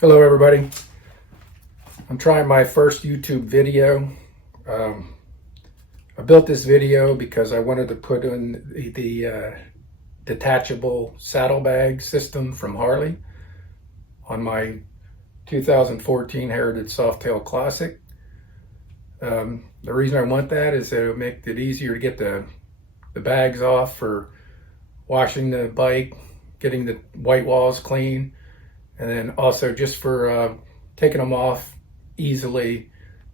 Hello everybody. I'm trying my first YouTube video. I built this video because I wanted to put in the detachable saddlebag system from Harley on my 2014 Heritage Softail Classic. The reason I want that is that it'll make it easier to get the bags off for washing the bike, getting the white walls clean, and then also just for taking them off easily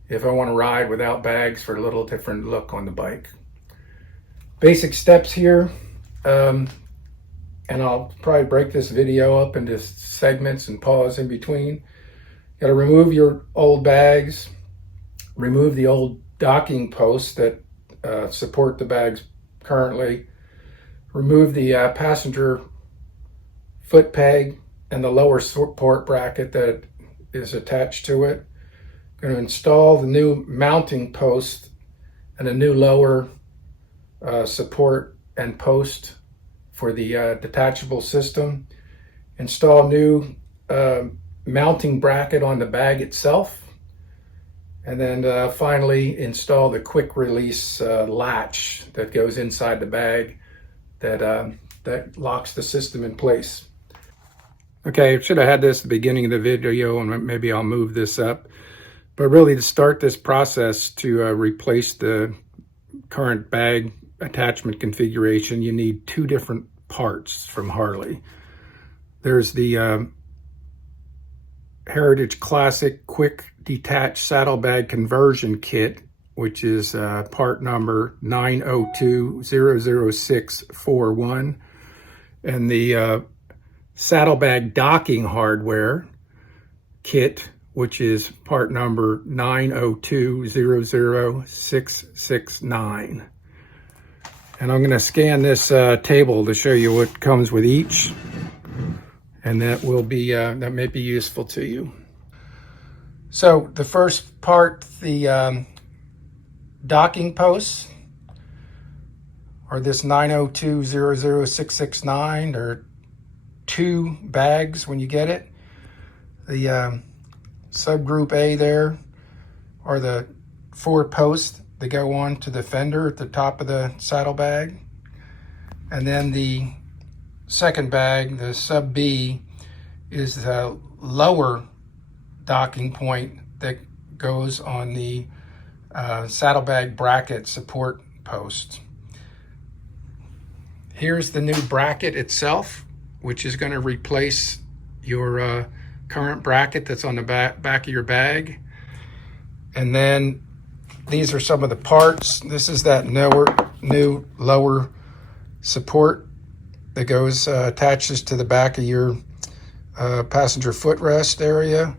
if I want to ride without bags for a little different look on the bike. Basic steps here, and I'll probably break this video up into segments and pause in between. You got to remove your old bags, remove the old docking posts that support the bags currently, remove the passenger foot peg and the lower support bracket that is attached to it. Going to install the new mounting post and a new lower support and post for the detachable system. Install new mounting bracket on the bag itself. And then finally install the quick release latch that goes inside the bag that locks the system in place. Okay, should have had this at the beginning of the video, and maybe I'll move this up. But really, to start this process to replace the current bag attachment configuration, you need two different parts from Harley. There's the Heritage Classic Quick Detach Saddlebag Conversion Kit, which is part number 902-00641, and the Saddlebag Docking Hardware Kit, which is part number 902-00669. And I'm going to scan this table to show you what comes with each, and that will be that may be useful to you. So the first part, the docking posts, are this 902-00669, or 2 bags when you get it. The subgroup A there are the 4 posts that go on to the fender at the top of the saddlebag. And then the second bag, the sub B, is the lower docking point that goes on the saddlebag bracket support post. Here's the new bracket itself, which is going to replace your current bracket that's on the back of your bag. And then these are some of the parts. This is that new lower support that goes attaches to the back of your passenger footrest area.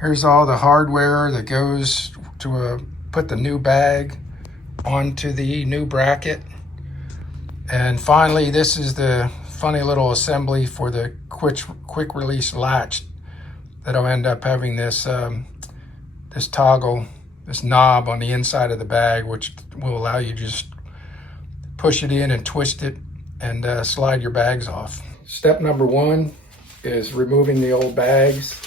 Here's all the hardware that goes to put the new bag onto the new bracket. And finally, this is the funny little assembly for the quick release latch that'll end up having this this toggle, this knob on the inside of the bag, which will allow you to just push it in and twist it and slide your bags off. Step number 1 is removing the old bags.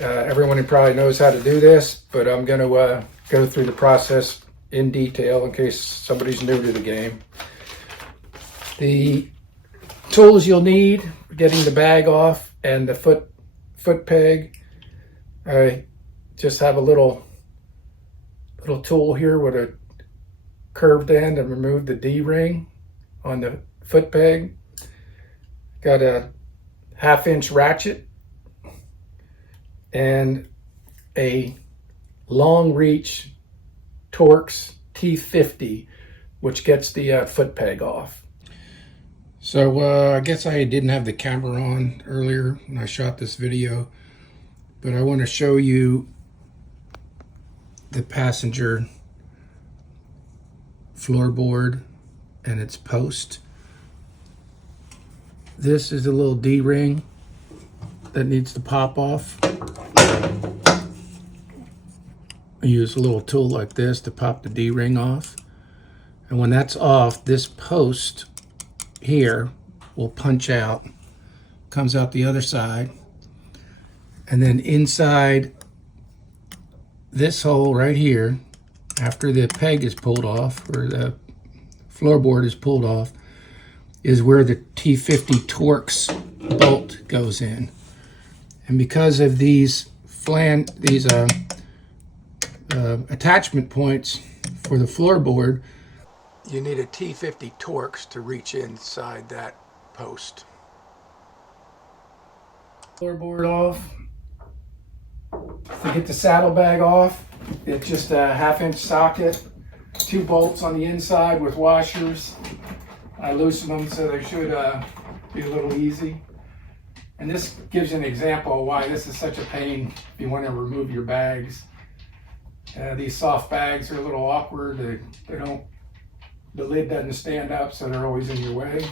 Everyone probably knows how to do this, but I'm going to go through the process in detail in case somebody's new to the game. The tools you'll need for getting the bag off and the foot peg. I just have a little tool here with a curved end and remove the D-ring on the foot peg. Got a 1/2-inch ratchet and a long reach Torx T50, which gets the foot peg off. So I guess I didn't have the camera on earlier when I shot this video, but I want to show you the passenger floorboard and its post. This is a little D-ring that needs to pop off. I use a little tool like this to pop the D-ring off. And when that's off, this post here will punch out, comes out the other side, And then inside this hole right here, after the peg is pulled off, or the floorboard is pulled off, is where the T50 Torx bolt goes in. And because of these attachment points for the floorboard, you need a T50 Torx to reach inside that post. Floorboard off. To get the saddlebag off, it's just a 1/2-inch socket, 2 bolts on the inside with washers. I loosen them so they should be a little easy. And this gives an example of why this is such a pain if you want to remove your bags. These soft bags are a little awkward. The lid doesn't stand up, so they're always in your way.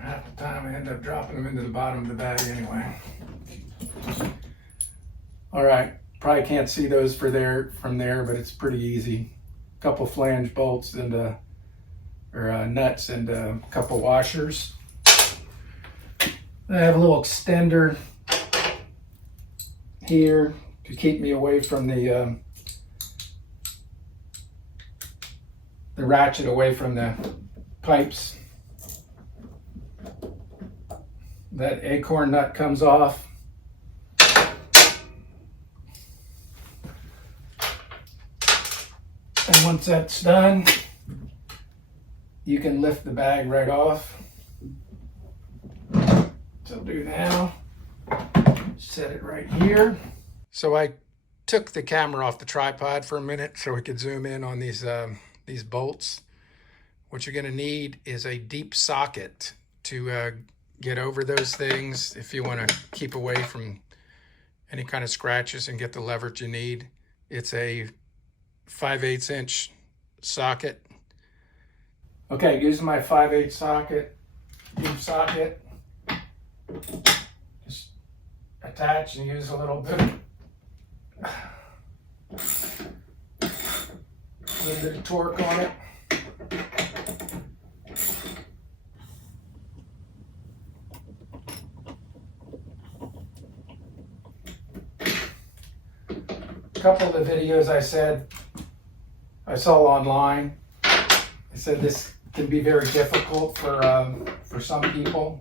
Half the time I end up dropping them into the bottom of the bag anyway. All right, probably can't see those from there, but it's pretty easy. A couple flange bolts and nuts and a couple washers. I have a little extender here to keep me away from the ratchet away from the pipes. That acorn nut comes off. And once that's done, you can lift the bag right off. So do now. Set it right here. So I took the camera off the tripod for a minute so we could zoom in on these bolts. What you're going to need is a deep socket to get over those things if you want to keep away from any kind of scratches and get the leverage you need. It's a 5/8 inch socket. Okay, using my 5/8 socket, deep socket, just attach and use a little bit of torque on it. A couple of the videos I saw online, I said this can be very difficult for some people.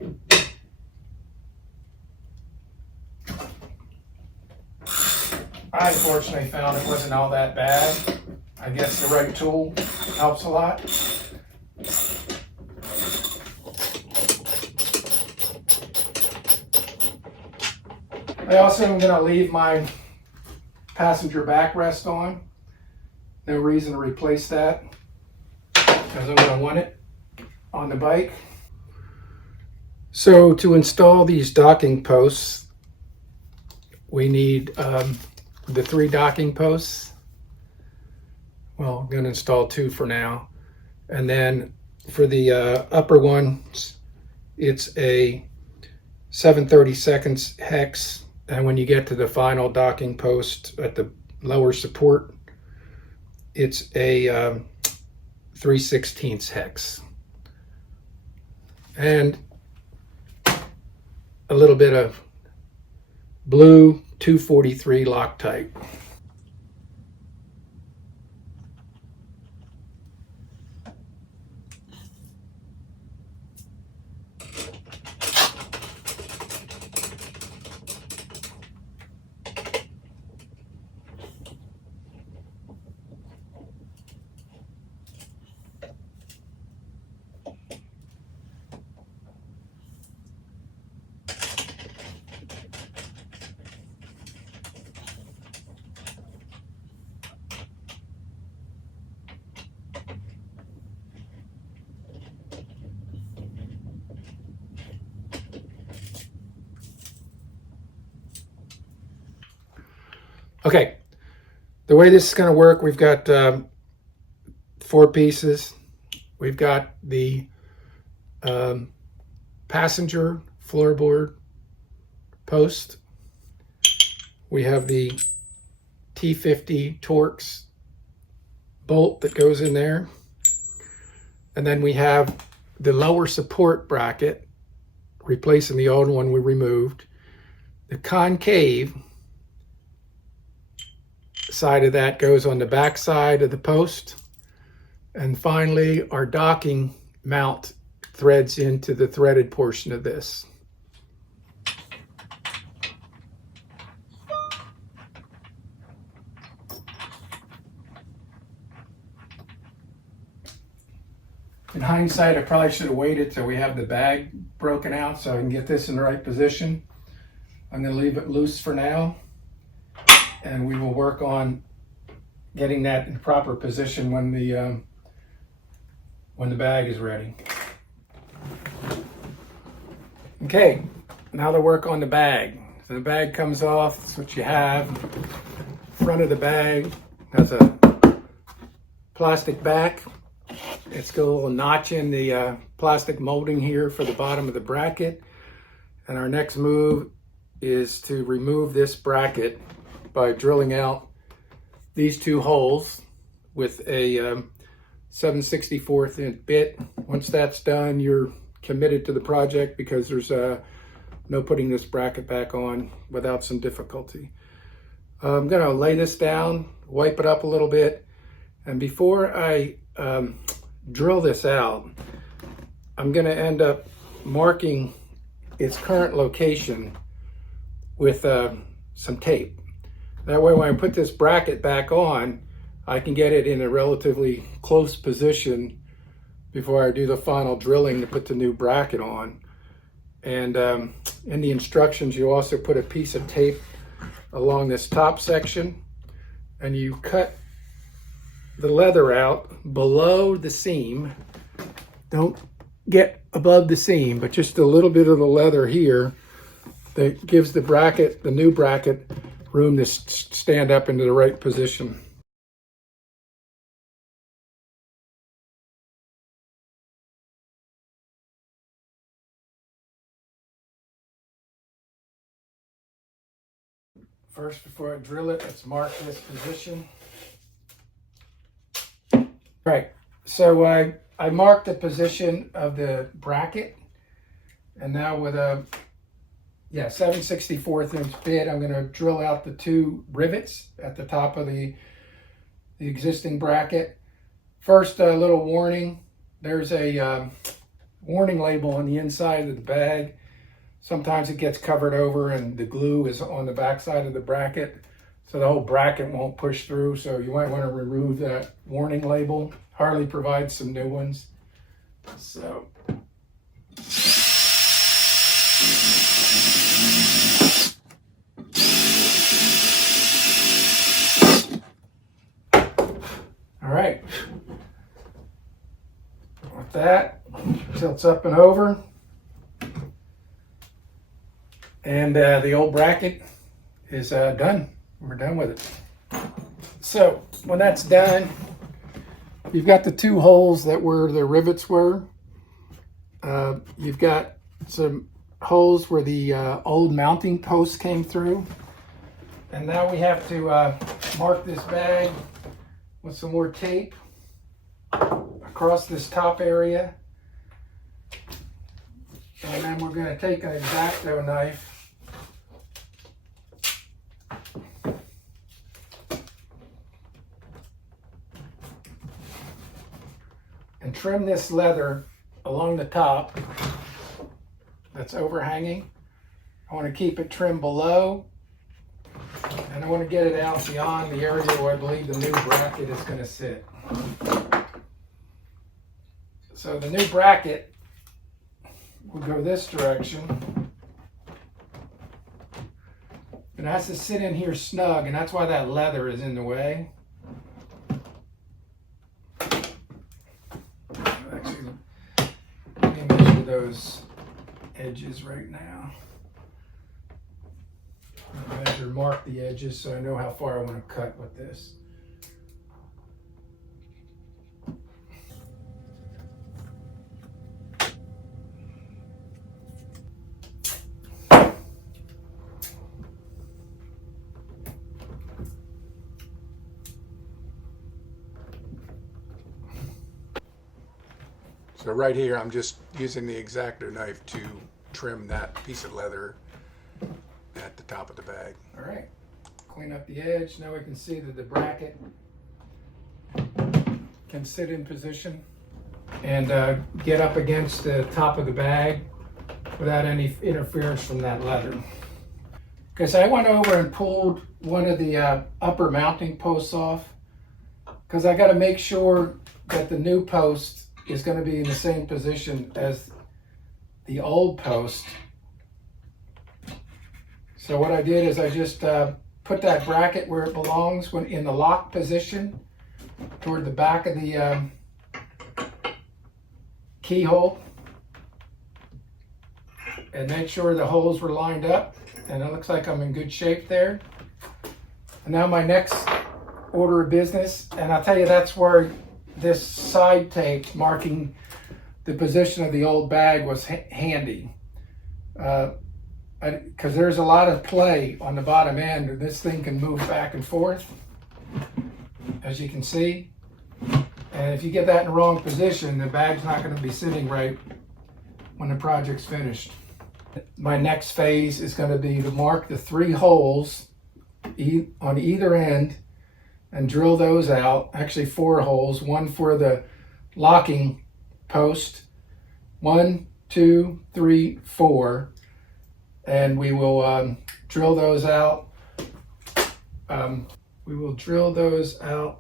I unfortunately found it wasn't all that bad. I guess the right tool helps a lot. I also am going to leave my passenger backrest on. No reason to replace that because I'm going to want it on the bike. So to install these docking posts, we need the 3 docking posts. Well, I'm going to install 2 for now. And then for the upper ones, it's a 7/32 hex. And when you get to the final docking post at the lower support, it's a 3/16 hex. And a little bit of blue 243 Loctite. Okay, the way this is going to work, we've got 4 pieces. We've got the passenger floorboard post. We have the T50 Torx bolt that goes in there. And then we have the lower support bracket, replacing the old one we removed. The concave side of that goes on the back side of the post. And finally, our docking mount threads into the threaded portion of this. In hindsight, I probably should have waited till we have the bag broken out so I can get this in the right position. I'm going to leave it loose for now, and we will work on getting that in proper position when the bag is ready. Okay, now to work on the bag. So the bag comes off. That's what you have. Front of the bag has a plastic back. It's got a little notch in the plastic molding here for the bottom of the bracket. And our next move is to remove this bracket by drilling out these two holes with a 7/64 inch bit. Once that's done, you're committed to the project because there's no putting this bracket back on without some difficulty. I'm going to lay this down, wipe it up a little bit, and before I drill this out, I'm going to end up marking its current location with some tape. That way when I put this bracket back on, I can get it in a relatively close position before I do the final drilling to put the new bracket on. And in the instructions, you also put a piece of tape along this top section, and you cut the leather out below the seam. Don't get above the seam, but just a little bit of the leather here that gives the bracket, the new bracket, room to stand up into the right position. First, before I drill it, let's mark this position. Right, so I marked the position of the bracket, and now with a 7/64 inch bit, I'm going to drill out the two rivets at the top of the existing bracket. First, a little warning. There's a warning label on the inside of the bag. Sometimes it gets covered over and the glue is on the back side of the bracket, so the whole bracket won't push through, so you might want to remove that warning label. Harley provides some new ones. So all right, with that, tilts up and over, and the old bracket is done. We're done with it. So when that's done, you've got the two holes that where the rivets were. You've got some holes where the old mounting posts came through. And now we have to mark this bag with some more tape across this top area. And then we're going to take an X-Acto knife and trim this leather along the top that's overhanging. I want to keep it trimmed below, and I want to get it out beyond the area where I believe the new bracket is going to sit. So the new bracket will go this direction, and it has to sit in here snug, and that's why that leather is in the way. Actually, let me measure those edges right now. Measure, mark the edges so I know how far I want to cut with this. So right here, I'm just using the X-Acto knife to trim that piece of leather at the top of the bag. All right, clean up the edge. Now we can see that the bracket can sit in position and get up against the top of the bag without any interference from that leather. Because I went over and pulled one of the upper mounting posts off, because I got to make sure that the new post is going to be in the same position as the old post. So what I did is I just put that bracket where it belongs, when in the lock position toward the back of the keyhole, and make sure the holes were lined up, and it looks like I'm in good shape there. And now my next order of business, and I'll tell you, that's where this side tape marking the position of the old bag was handy, because there's a lot of play on the bottom end, and this thing can move back and forth, as you can see. And if you get that in the wrong position, the bag's not going to be sitting right when the project's finished. My next phase is going to be to mark the 3 holes on either end and drill those out. Actually 4 holes, one for the locking post, 1, 2, 3, 4, and we will drill those out. We will drill those out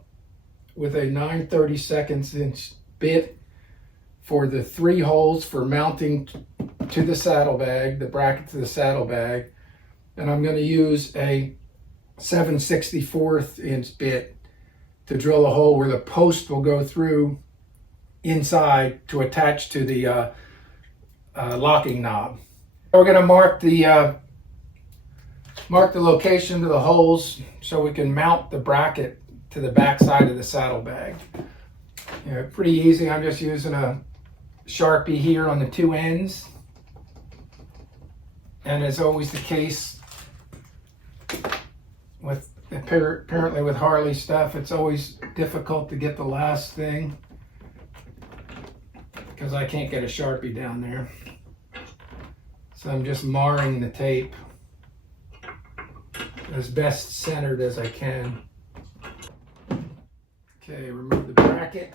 with a 9/32 inch bit for the 3 holes for mounting to the saddlebag, the bracket to the saddlebag, and I'm going to use a 7/64 inch bit to drill a hole where the post will go through inside to attach to the locking knob. We're going to mark the location of the holes so we can mount the bracket to the back side of the saddlebag. Pretty easy. I'm just using a Sharpie here on the 2 ends, and as always the case with apparently with Harley stuff, it's always difficult to get the last thing because I can't get a Sharpie down there. So I'm just marring the tape as best centered as I can. Okay, remove the bracket.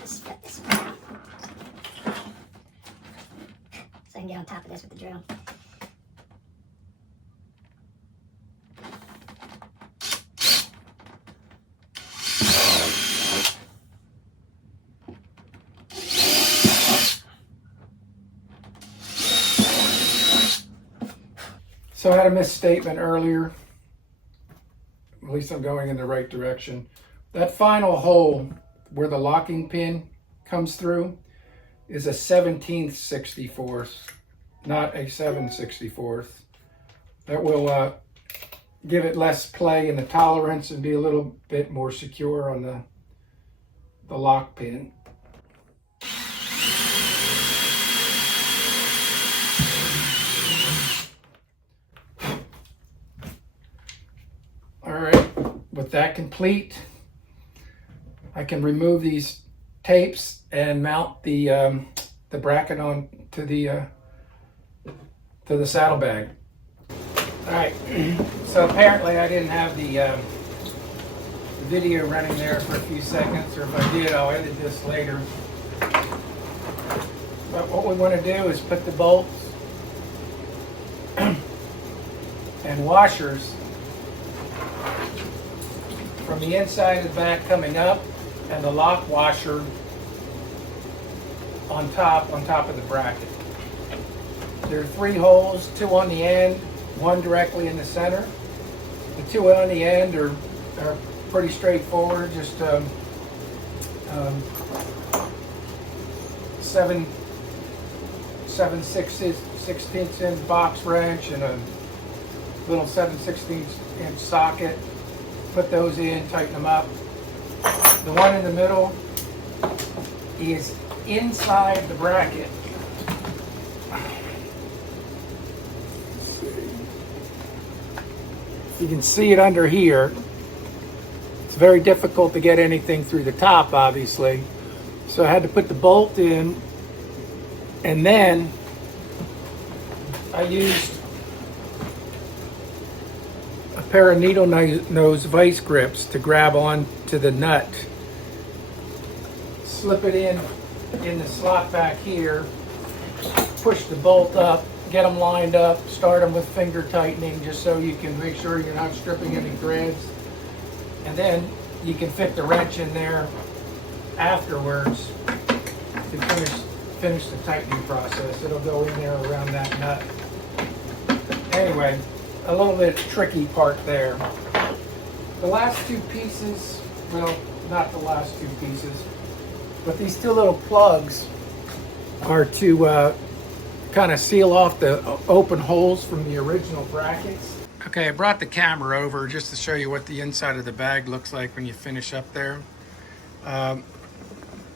Just flip this around so I can get on top of this with the drill. So I had a misstatement earlier. At least I'm going in the right direction. That final hole where the locking pin comes through is a 17/64, not a 7/64. That will give it less play in the tolerance and be a little bit more secure on the lock pin. All right, with that complete, I can remove these tapes and mount the bracket on to the saddlebag. All right, so apparently I didn't have the video running there for a few seconds, or if I did, I'll edit this later. But what we want to do is put the bolts and washers from the inside of the back coming up, and the lock washer on top of the bracket. There are 3 holes, 2 on the end, 1 directly in the center. The 2 on the end are pretty straightforward, just 7/16 inch box wrench and a little 7/16 inch socket. Put those in, tighten them up. The one in the middle is inside the bracket. Let's see. You can see it under here. It's very difficult to get anything through the top, obviously. So I had to put the bolt in, and then I used a pair of needle nose vice grips to grab on to the nut. Slip it in the slot back here, push the bolt up, get them lined up, start them with finger tightening just so you can make sure you're not stripping any threads. And then you can fit the wrench in there afterwards to finish the tightening process. It'll go in there around that nut. Anyway, a little bit tricky part there. The last two pieces, well, not the last two pieces, but these two little plugs are to kind of seal off the open holes from the original brackets. Okay, I brought the camera over just to show you what the inside of the bag looks like when you finish up there.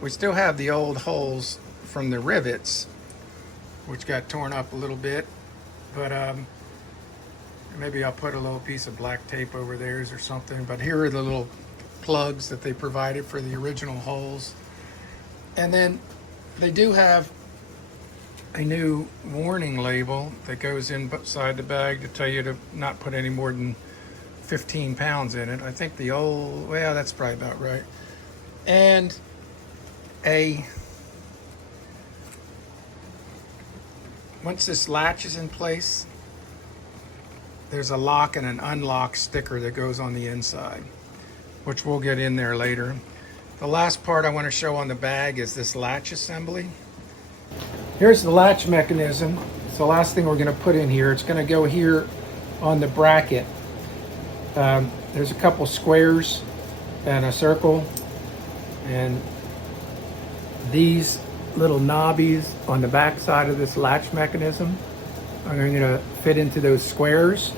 We still have the old holes from the rivets, which got torn up a little bit, but maybe I'll put a little piece of black tape over theirs or something. But here are the little plugs that they provided for the original holes. And then they do have a new warning label that goes inside the bag to tell you to not put any more than 15 pounds in it. I think the old, well, that's probably about right. And once this latch is in place, there's a lock and an unlock sticker that goes on the inside, which we'll get in there later. The last part I want to show on the bag is this latch assembly. Here's the latch mechanism. It's the last thing we're going to put in here. It's going to go here on the bracket. There's a couple squares and a circle, and these little knobbies on the back side of this latch mechanism are going to fit into those squares.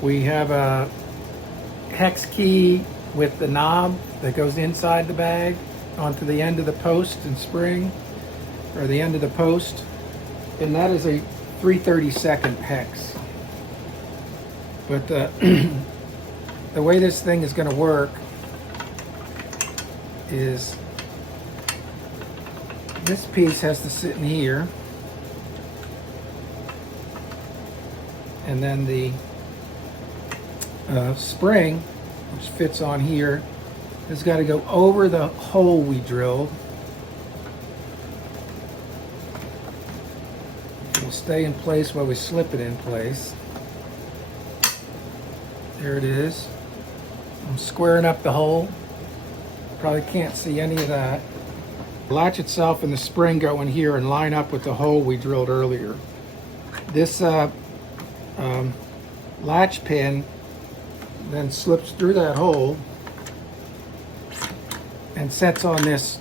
We have a hex key with the knob that goes inside the bag onto the end of the post and spring, or the end of the post, and that is a 3/32 hex. But the way this thing is going to work is this piece has to sit in here, and then the spring, which fits on here, has got to go over the hole we drilled. It'll stay in place while we slip it in place. There it is. I'm squaring up the hole. Probably can't see any of that. The latch itself and the spring go in here and line up with the hole we drilled earlier. This latch pin then slips through that hole and sets on this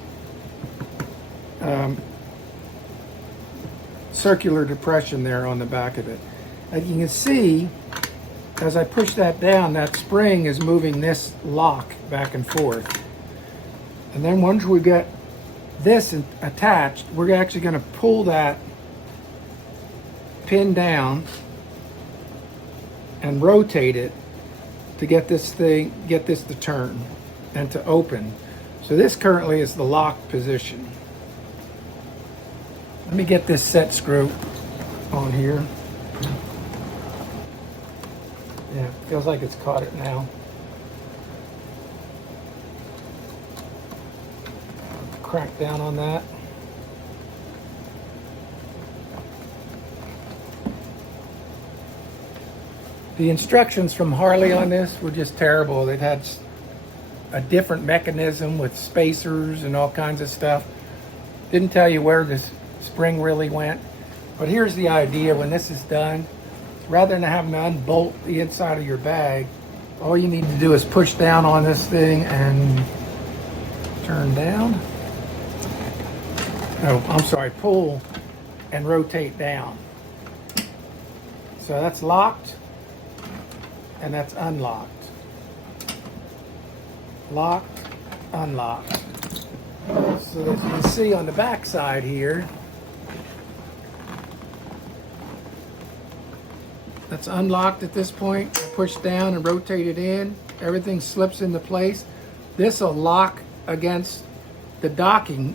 circular depression there on the back of it. As you can see, as I push that down, that spring is moving this lock back and forth. And then once we get this attached, we're actually going to pull that pin down and rotate it to get this to turn and to open. So this currently is the lock position. Let me get this set screw on here. Yeah, feels like it's caught it now. Crack down on that. The instructions from Harley on this were just terrible. They've had a different mechanism with spacers and all kinds of stuff. Didn't tell you where this spring really went. But here's the idea when this is done. Rather than having to unbolt the inside of your bag, all you need to do is push down on this thing and turn down. Oh, I'm sorry, pull and rotate down. So that's locked and that's unlocked. Locked, unlocked. So as you can see on the back side here, the That's unlocked at this point. Push down and rotate it in. Everything slips into place. This will lock against the docking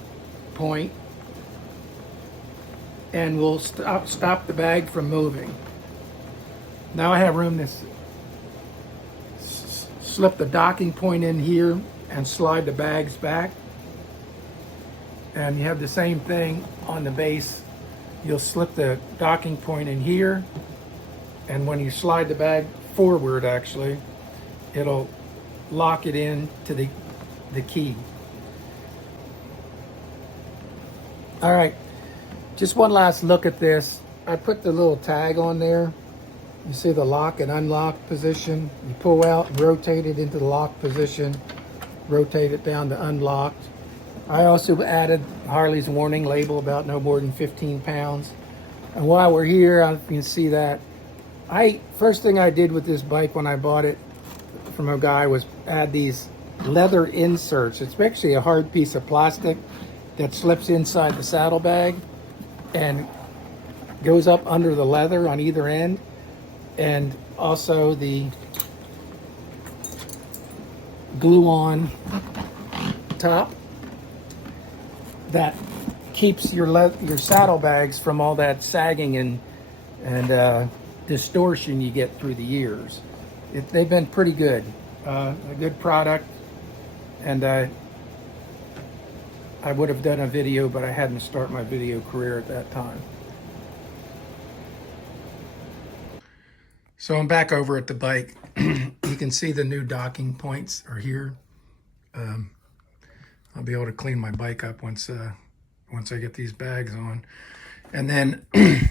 point and will stop the bag from moving. Now I have room to slip the docking point in here and slide the bags back. And you have the same thing on the base. You'll slip the docking point in here, and when you slide the bag forward, actually, it'll lock it in to the key. All right, just one last look at this. I put the little tag on there. You see the lock and unlock position. You pull out and rotate it into the lock position, rotate it down to unlocked. I also added Harley's warning label about no more than 15 pounds. And while we're here, you can see that. First thing I did with this bike when I bought it from a guy was add these leather inserts. It's actually a hard piece of plastic that slips inside the saddlebag and goes up under the leather on either end. And also the glue-on top that keeps your saddlebags from all that sagging and distortion you get through the years. They've been pretty good, a good product, and I would have done a video, but I hadn't started my video career at that time. So I'm back over at the bike. You can see the new docking points are here. I'll be able to clean my bike up once I get these bags on. And then the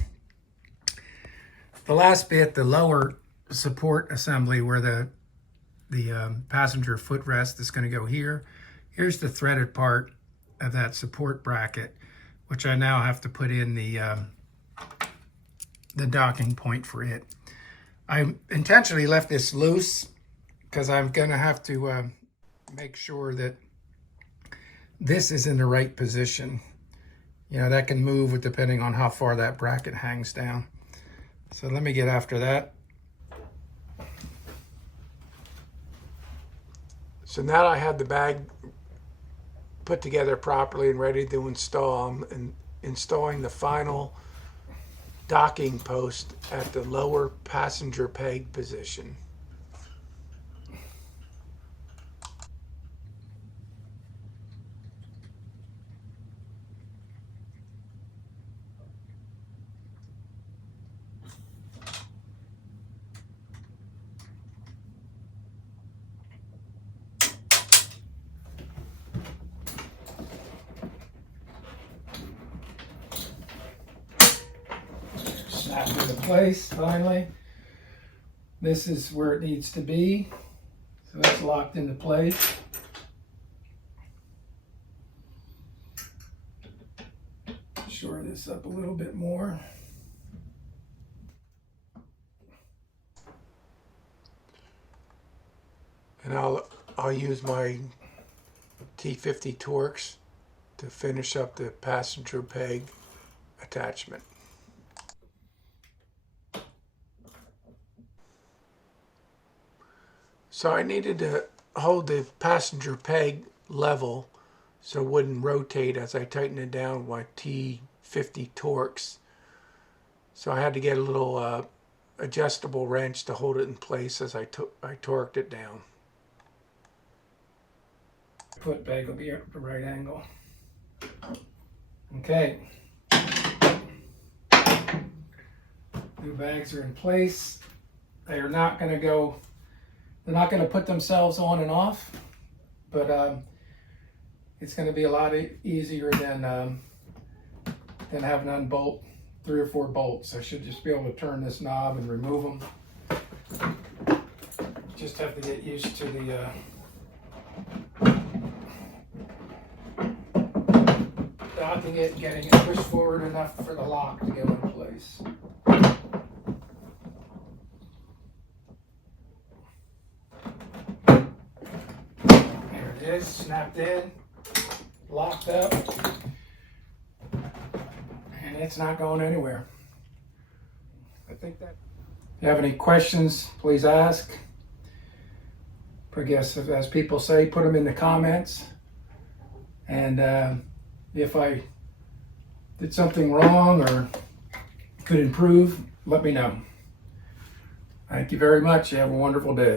last bit, the lower support assembly where the passenger footrest is going to go here. Here's the threaded part of that support bracket, which I now have to put in the docking point for it. I intentionally left this loose because I'm going to have to make sure that this is in the right position. You know, that can move depending on how far that bracket hangs down. So let me get after that. So now I have the bag put together properly and ready to install them, and installing the final docking post at the lower passenger peg position. Snap into place finally. This is where it needs to be. So it's locked into place. Shore this up a little bit more. And I'll use my T50 Torx to finish up the passenger peg attachment. So I needed to hold the passenger peg level so it wouldn't rotate as I tighten it down with my T50 Torx. So I had to get a little adjustable wrench to hold it in place as I torqued it down. Foot peg will be at the right angle. Okay. New bags are in place. They are not going to go. They're not going to put themselves on and off, but it's going to be a lot easier than having to unbolt 3 or 4 bolts. I should just be able to turn this knob and remove them. Just have to get used to the docking it, getting it pushed forward enough for the lock to go in place. There it is, snapped in, locked up, and it's not going anywhere. I think you have any questions, please ask. I guess, as people say, put them in the comments. And if I did something wrong or could improve, let me know. Thank you very much. You have a wonderful day.